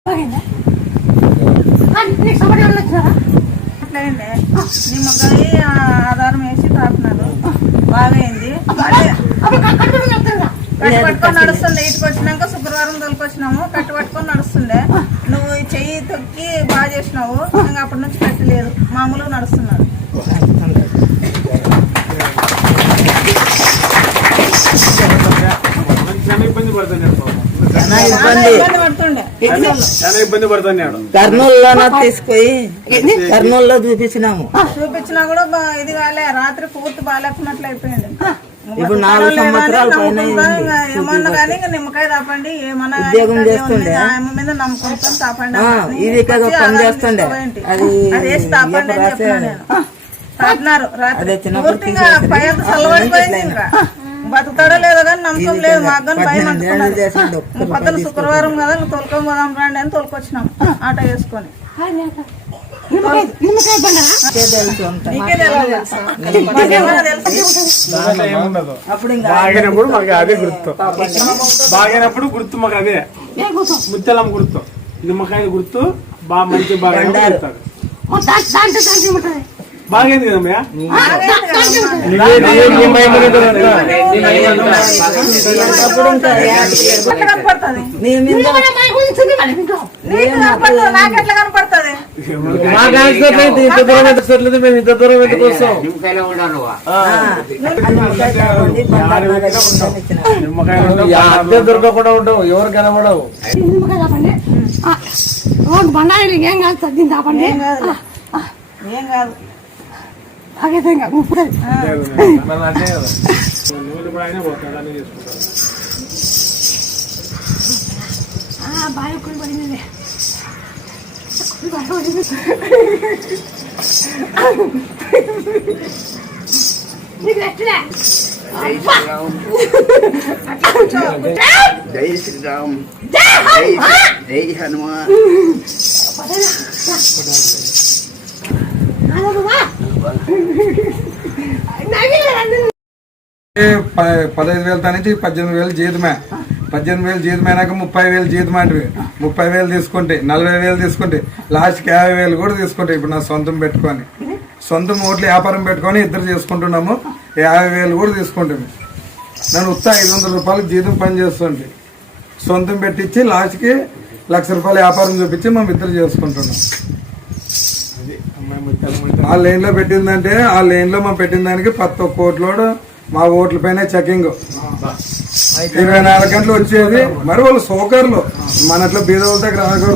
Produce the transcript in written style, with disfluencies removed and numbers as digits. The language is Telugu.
నిమ్మకాయ ఆధారం వేసి తాపినారు, బాగైంది. కట్టు పట్టుకొని నడుస్తుండే, ఇటుకు వచ్చినాక శుక్రవారం తోలుకొచ్చినాము. కట్టు పట్టుకొని నడుస్తుండే, నువ్వు చెయ్యి తొక్కి బాగా చేసినావు. ఇంకా అప్పటి నుంచి కట్టు లేదు, మామూలుగా నడుస్తున్నారు. కర్నూలులో తీసుకుపోయి కర్నూలులో చూపించినా కూడా ఇది కాలే, రాత్రి పూర్తి బాగాలేకున్నట్లు అయిపోయింది. ఇప్పుడు 4 సంవత్సరాలు ఏమన్నా కానీ నిమ్మకాయ తాపండి, ఏమన్నా మీద నమ్మకంతో తాపండి, ఇది పని చేస్తుండే అది వేసి తాపండి అని చెప్పినా నేను. తాపినారు రాత్రి పూర్తిగా పై చల్లబడిపోయింది. ఇంకా బతుకుతాడో లేదో కానీ నమ్మకం లేదు, మాకు కానీ భయం అంటుకున్నది. పొద్దున శుక్రవారం కదా తోలుకొని పోదాం రండి అని తోలుకొచ్చినాం ఆటో వేసుకొని. బాగినప్పుడు మాకు అదే గుర్తు, బాగినప్పుడు గుర్తు మాకు అదే ముత్యాలం గుర్తు, నిమ్మకాయ గుర్తు. బాగా మంచి బాగా బాగైంది కదమ్మా. నాకెట్లా కనపడుతుంది? ఇంత దూరం ఎందుకు వస్తాం? నిమ్మకాయ దొరకకుండా ఉంటావు, ఎవరు కనబడవు. ఏం కాదు, ఏం కాదు. జై శ్రీరామ్, జై హనుమాన్. 15,000 నుంచి 18,000 జీతమే. 18,000 జీతమైనాక 30,000 జీతం అంటే 30,000 తీసుకుంటే 40,000 తీసుకుంటే లాస్ట్కి 50,000 కూడా తీసుకుంటే. ఇప్పుడు నా సొంతం పెట్టుకొని సొంతం ఓట్లు వ్యాపారం పెట్టుకొని ఇద్దరు చేసుకుంటున్నాము. 50,000 కూడా తీసుకుంటాము. నేను ఉత్తా 500 రూపాయలు జీతం పని చేస్తుంటే సొంతం పెట్టించి లాస్ట్కి 1,00,000 రూపాయలు వ్యాపారం చూపించి మేము ఇద్దరు చేసుకుంటున్నాం. ఆ లైన్ లో పెట్టిందంటే ఆ లైన్ లో మనం పెట్టిన దానికి 10 కోట్ల మా ఓట్ల పైన చెకింగ్ 24 గంటలు వచ్చేది. మరి వాళ్ళు సోకర్లు మన అట్లా బీద వాళ్ళ దగ్గర రాకూడదు.